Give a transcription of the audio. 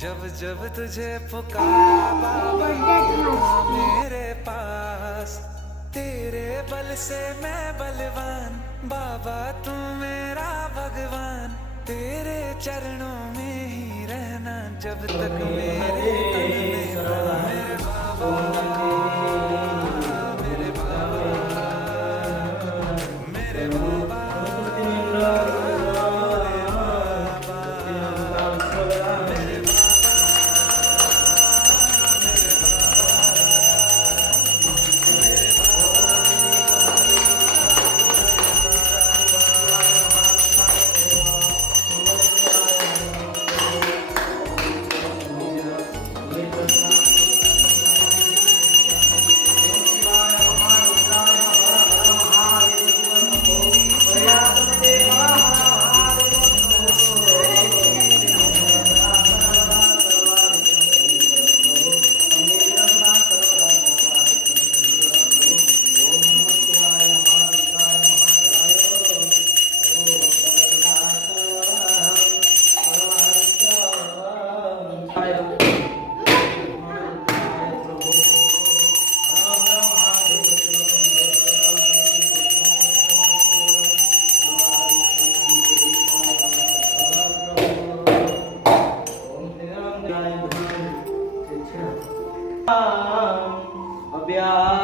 जब जब तुझे पुकारा बाबा आ मेरे पास, तेरे बल से मैं बलवान, बाबा तू मेरा भगवान। तेरे चरणों में ही रहना जब तक मेरे तन में हो। मेरे बाबा, मेरे बाबा, मेरे बाबा, अभ्यास